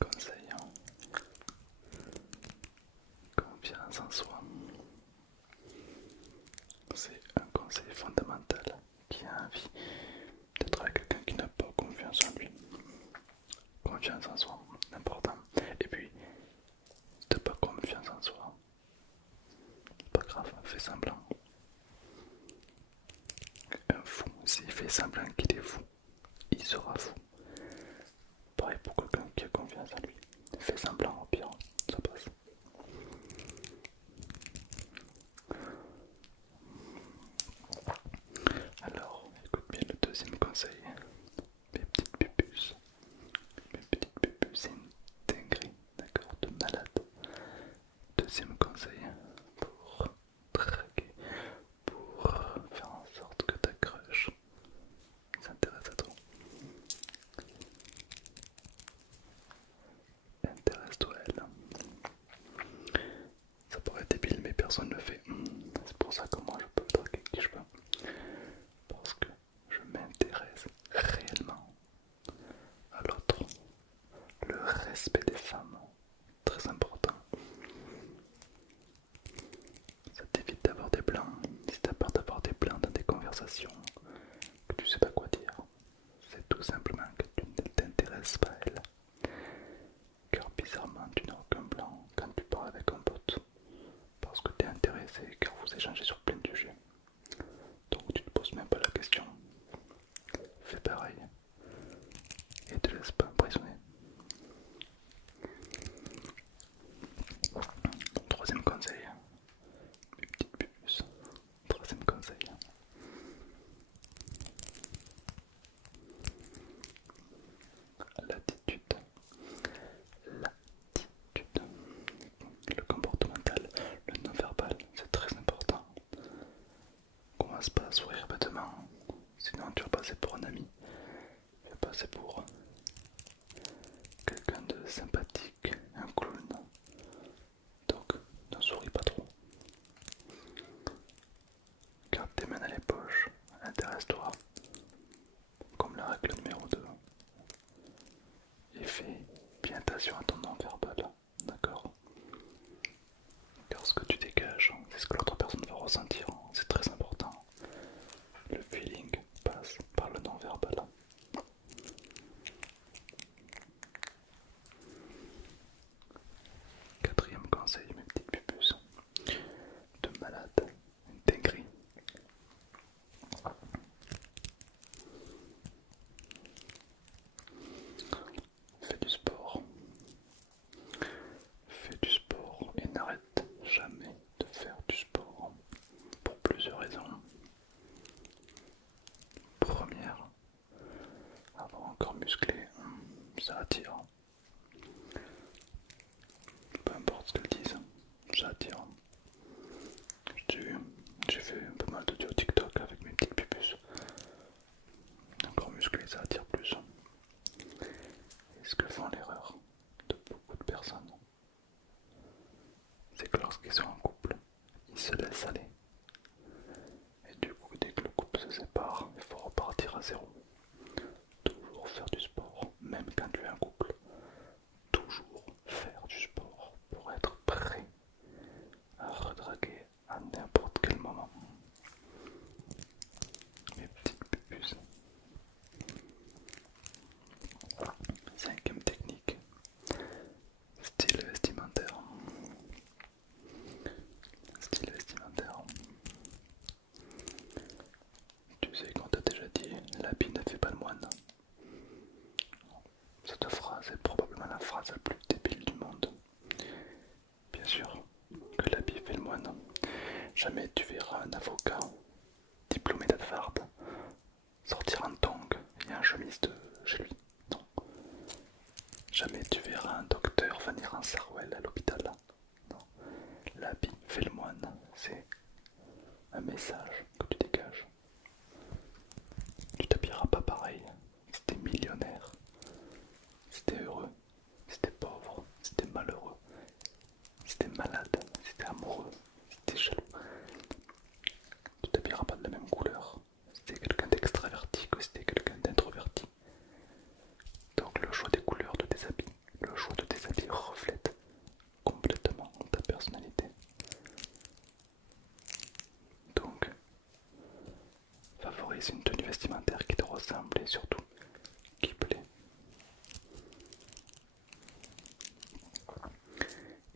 conseil. Confiance en soi. C'est un conseil fondamental qui a envie d'être avec quelqu'un qui n'a pas confiance en lui. Confiance en soi, important. Et puis, t'as pas confiance en soi, pas grave, fais semblant. Un fou, s'il fait semblant qu'il est fou, il sera fou. Pareil pour quelqu'un qui a confiance en lui. Fais semblant, au pire, ça passe. Alors, écoute bien le deuxième conseil. Mes petites pupus. Mes petites pupus, c'est une dinguerie, d'accord, de malade. Deuxième conseil pour draguer, pour faire en sorte que ta crush s'intéresse à toi. Intéresse-toi à elle. Ça paraît débile, mais personne ne le fait. C'est pour ça que moi je peux draguer qui je veux. Parce que je m'intéresse réellement à l'autre. Le respect des femmes, très important. Ça t'évite d'avoir des blancs. Si t'as peur d'avoir des blancs dans des conversations, que tu sais pas quoi dire, c'est tout simplement que tu ne t'intéresses pas à elle. Car bizarrement, tu n'as aucun blanc quand tu parles avec un pote. Parce que tu es intéressé, car vous échangez sur plein de sujets. Donc tu te poses même pas la question. Fais pareil. Et te laisse pas impressionner. Troisième conseil. Mes petites puces. Troisième conseil. L'attitude. L'attitude. Le comportemental, le non-verbal, c'est très important. Commence pas à sourire bêtement, sinon tu vas passer pour un ami, tu vas passer pour quelqu'un de sympathique, un clown. Donc ne souris pas trop. Garde tes mains dans les poches, intéresse-toi, comme la règle numéro 2. Et fais bien attention à ton non-verbal, d'accord? Car ce que tu dégages, c'est ce que l'autre personne va ressentir, c'est très important. Le feeling passe par le non-verbal. Quatrième conseil, mes petites pupus, de malade, une dinguerie. Fais du sport. Fais du sport et n'arrête jamais de faire du sport pour plusieurs raisons. Première, avoir un corps musclé, ça attire. Peu importe ce qu'elles disent, ça attire. J'ai fait pas mal de vidéos TikTok avec mes petites pupus. Un corps musclé, ça attire plus. Et ce que font l'erreur de beaucoup de personnes, c'est que lorsqu'ils sont en couple, ils se laissent aller. Et du coup, dès que le couple se sépare, il faut repartir à zéro. Toujours faire du sport, même quand tu es en couple. Toujours faire du sport pour être prêt à redraguer à n'importe quel moment. Mes petites pupus. Cinquième technique, style vestimentaire. Style vestimentaire. Tu sais qu'on t'a déjà dit, l'habit ne fait pas le moine. Cette phrase est probablement la phrase la plus débile du monde. Bien sûr que l'habit fait le moine. Jamais tu verras un avocat diplômé d'Harvard sortir en tongs et en chemise de chez lui. Non. Jamais tu verras un docteur venir en sarouel à l'hôpital. Non. L'habit fait le moine. C'est un message que tu dégages. Tu t'habilleras pas pareil si t'es millionnaire, si t'es heureux, si t'es pauvre, si t'es malheureux, si t'es malade, si t'es amoureux, si t'es jaloux. Tu t'habilleras pas de la même couleur si t'es quelqu'un d'extraverti que si t'es quelqu'un d'introverti. Donc le choix des couleurs de tes habits, le choix ressemble et surtout qui plaît.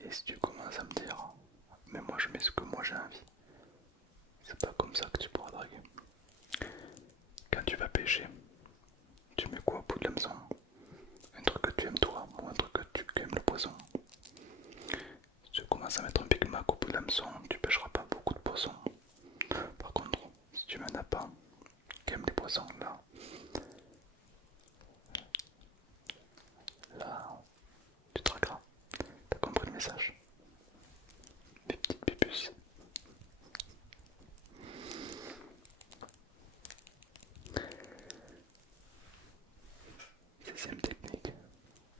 Et si tu commences à me dire, mais moi je mets ce que moi j'ai envie, c'est pas comme ça que tu pourras draguer. Quand tu vas pêcher, tu mets quoi au bout de l'hameçon? Un truc que tu aimes toi, ou un truc que tu aimes le poisson. Si tu commences à mettre un Big Mac au bout de l'hameçon, tu pêcheras pas beaucoup de poissons. Par contre, si tu m'en as pas, qui aime les poissons, là, tu traqueras. T'as compris le message? Mes petites pépus. 6ème technique,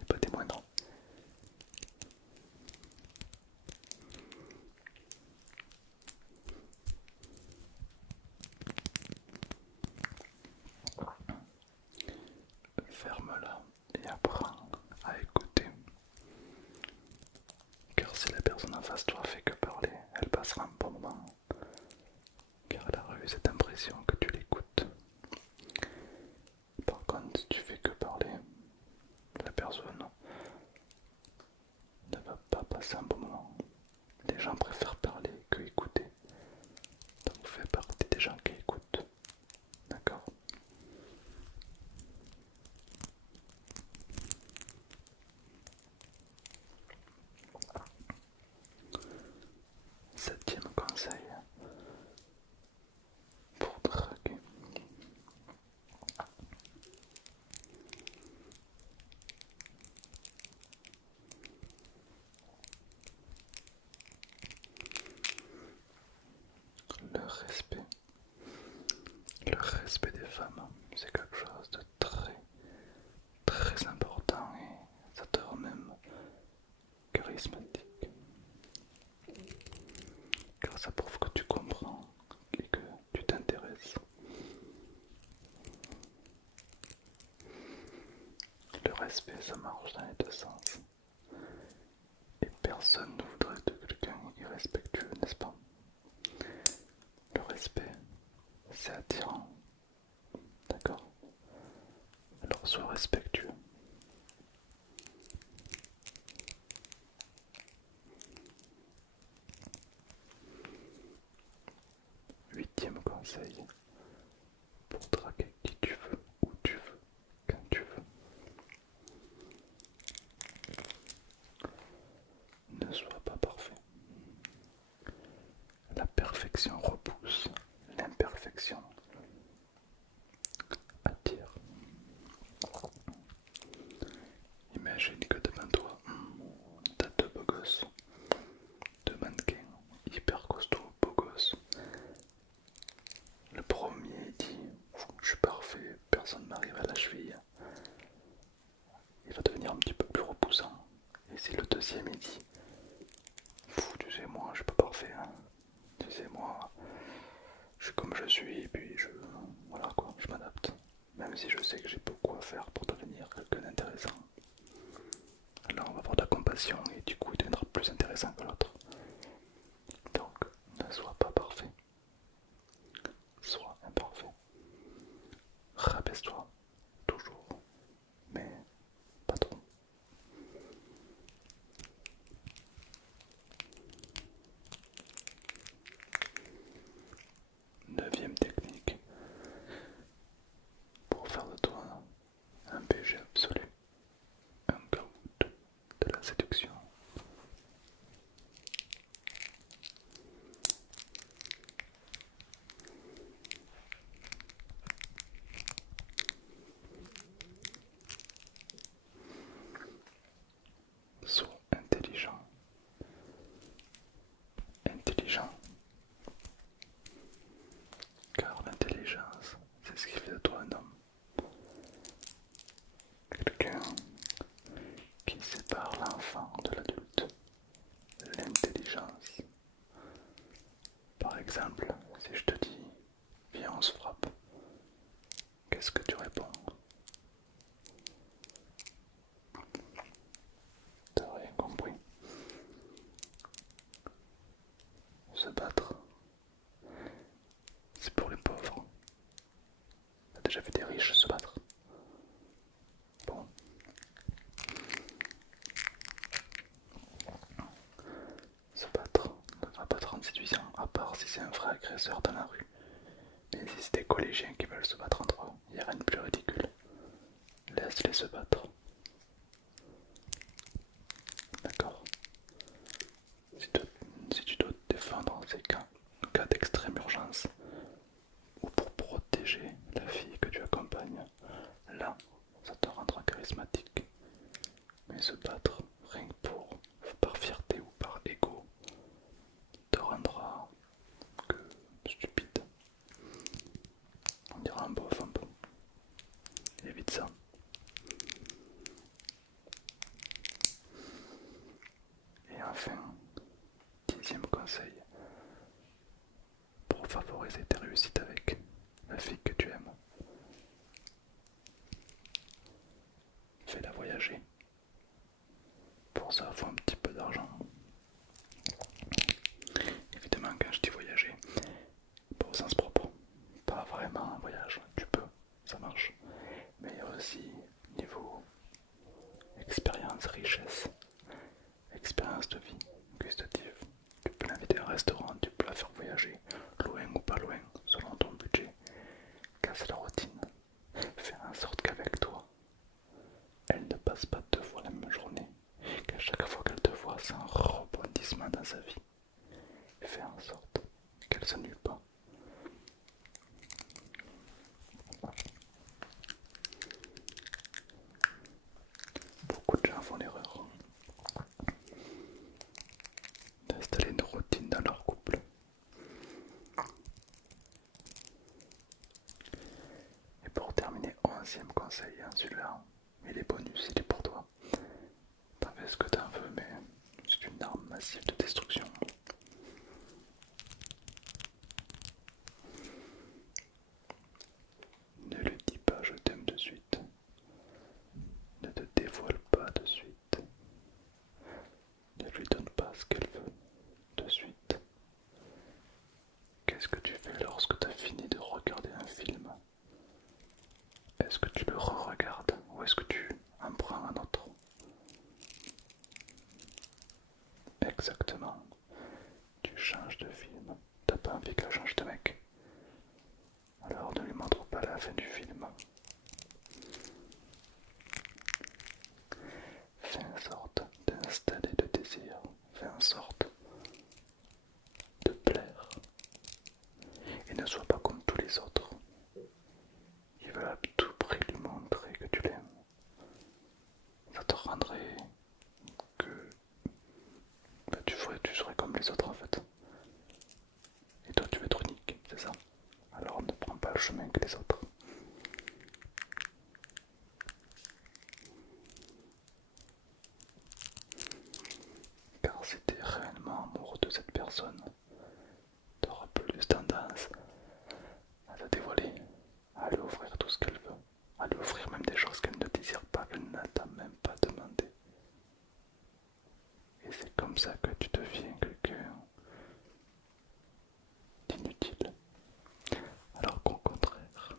et pas des moindres. Ferme-la et apprends à écouter. Car si la personne en face de toi fait que parler, elle passera un bon moment. Car elle a eu cette impression que tu l'écoutes. Par contre, si tu fais que parler, la personne ne va pas passer un bon moment. Les gens préfèrent parler que écouter. Donc fais partie des gens qui écoutent. D'accord? Septième conseil pour draguer. Le respect. Le respect des femmes, c'est quelque chose de très important et ça te rend même charismatique. Car ça prouve que tu comprends et que tu t'intéresses. Le respect, ça marche dans les deux sens. Et personne ne voudrait de quelqu'un irrespectueux, n'est-ce pas? Le respect, c'est attirant. D'accord? Alors sois respectueux. Huitième conseil, pour draguer qui tu veux, où tu veux, quand tu veux. Ne sois pas parfait. La perfection repousse, l'imperfection attire. Imagine que devant toi, t'as deux beaux gosses, deux mannequins hyper costauds, beaux gosses. Le premier dit, je suis parfait, personne m'arrive à la cheville. Il va devenir un petit peu plus repoussant. Et si le deuxième il dit, tu sais moi je suis pas parfait, hein. Tu sais moi je suis comme je suis et puis voilà quoi, je m'adapte. Même si je sais que j'ai beaucoup à faire pour devenir quelqu'un d'intéressant. Alors on va avoir de la compassion et du coup il deviendra plus intéressant que l'autre. Donc ne sois pas parfait, sois imparfait. Rabaisse-toi, toujours, mais pas trop. Neuvième technique pour faire de toi un BG absolu, un GOAT de la séduction. Sois intelligent. Intelligent. Car l'intelligence, c'est ce qui fait de toi un homme. Quelqu'un qui sépare l'enfant de l'adulte. L'intelligence. Par exemple, si je te dis, viens on se frappe, qu'est-ce que tu réponds? T'as rien compris. Se battre, c'est pour les pauvres. La déjà vu des riches se battre? Bon. Se battre ne va pas te rendre séduisant, à part si c'est un vrai agresseur dans la rue. Mais si c'est des collégiens qui veulent se battre entre eux, il n'y a rien de plus ridicule. Laisse-les se battre. D'accord? Si tu dois te défendre en ces cas d'extrême urgence, ou pour protéger la fille que tu accompagnes, là, ça te rendra charismatique. Mais se battre, rien que par fierté ou par ego, te rendra que stupide. On dira un bof un peu. Évite ça. Et enfin, 10e conseil, pour favoriser tes réussites avec la fille que tu aimes, fais-la voyager. Pour ça, il faut un petit peu d'argent. Évidemment, quand je dis voyager, pas au sens propre, pas vraiment un voyage, tu peux, ça marche. Mais il y a aussi niveau expérience, richesse, expérience de vie, gustative. Tu peux l'inviter à un restaurant, tu peux la faire voyager, loin ou pas loin, selon ton budget. Casse la routine, fais en sorte qu'avec toi, elle ne passe pas 2 fois la même journée, qu'à chaque fois qu'elle te voit, c'est un rebondissement dans sa vie. Fais en sorte qu'elle s'ennuie pas. Beaucoup de gens font l'erreur d'installer une routine dans leur couple. Et pour terminer, 11e conseil, hein, celui-là, il est bonus, il est pour toi. T'en fais ce que t'en veux, mais c'est une arme massive de destruction. Ne lui dis pas je t'aime de suite. Ne te dévoile pas de suite. Ne lui donne pas ce qu'elle veut de suite. Qu'est-ce que tu fais lorsque tu as fini de regarder un film? Est-ce que tu le re-regardes ou est-ce que tu en prends un autre? Exactement. Tu changes de film. T'as pas envie qu'elle change de mec. Alors ne lui montre pas la fin du film. Fais en sorte d'installer le désir. Fais en sorte de plaire. Et ne sois pas comme tous les autres. Ils veulent à tout prix lui montrer que tu l'aimes. Ça te rendrait que tu serais comme les autres en fait. Et toi tu veux être unique, c'est ça? Alors ne prends pas le chemin que les autres. Car si tu es réellement amoureux de cette personne, tu auras plus tendance à te dévoiler, à lui offrir tout ce qu'elle veut, à lui offrir même des choses qu'elle ne désire pas, qu'elle ne t'a même pas demandé. Et c'est comme ça que tu deviens quelqu'un d'inutile. Alors qu'au contraire,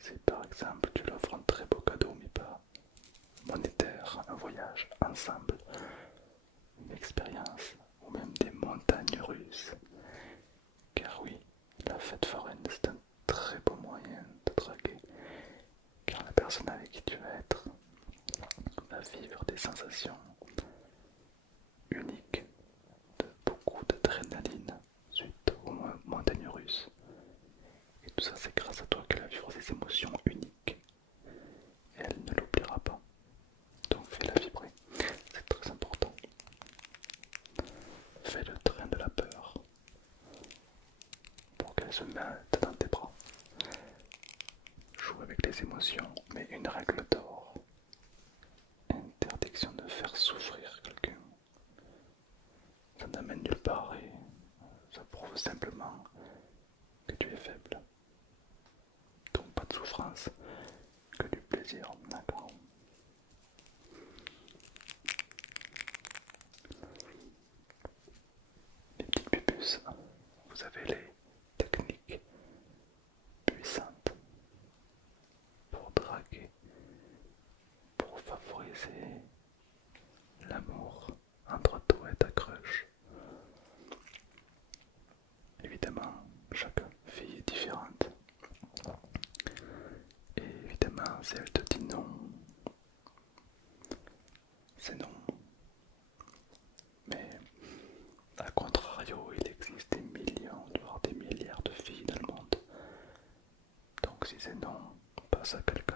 si par exemple tu lui offres un très beau cadeau mais pas monétaire, un voyage ensemble, une expérience ou même des montagnes russes, car oui, la fête foraine c'est un très beau moyen de draguer, car la personne avec qui tu vas être va vivre des sensations uniques, de beaucoup d'adrénaline suite aux montagnes russes. Et tout ça c'est grâce à toi qu'elle va vivre des émotions uniques. Et elle ne l'oubliera pas. Donc fais-la vibrer, c'est très important. Fais le train de la peur pour qu'elle se mette dans tes bras. Joue avec les émotions, mais une règle d'or. Interdiction de faire souffrir quelqu'un. Ça n'amène nulle part et ça prouve simplement que tu es faible. Donc pas de souffrance, que du plaisir, d'accord? forcément, si elle te dit non, c'est non. Mais à contrario, il existe des millions, voire des milliards de filles dans le monde. Donc si c'est non, passe à quelqu'un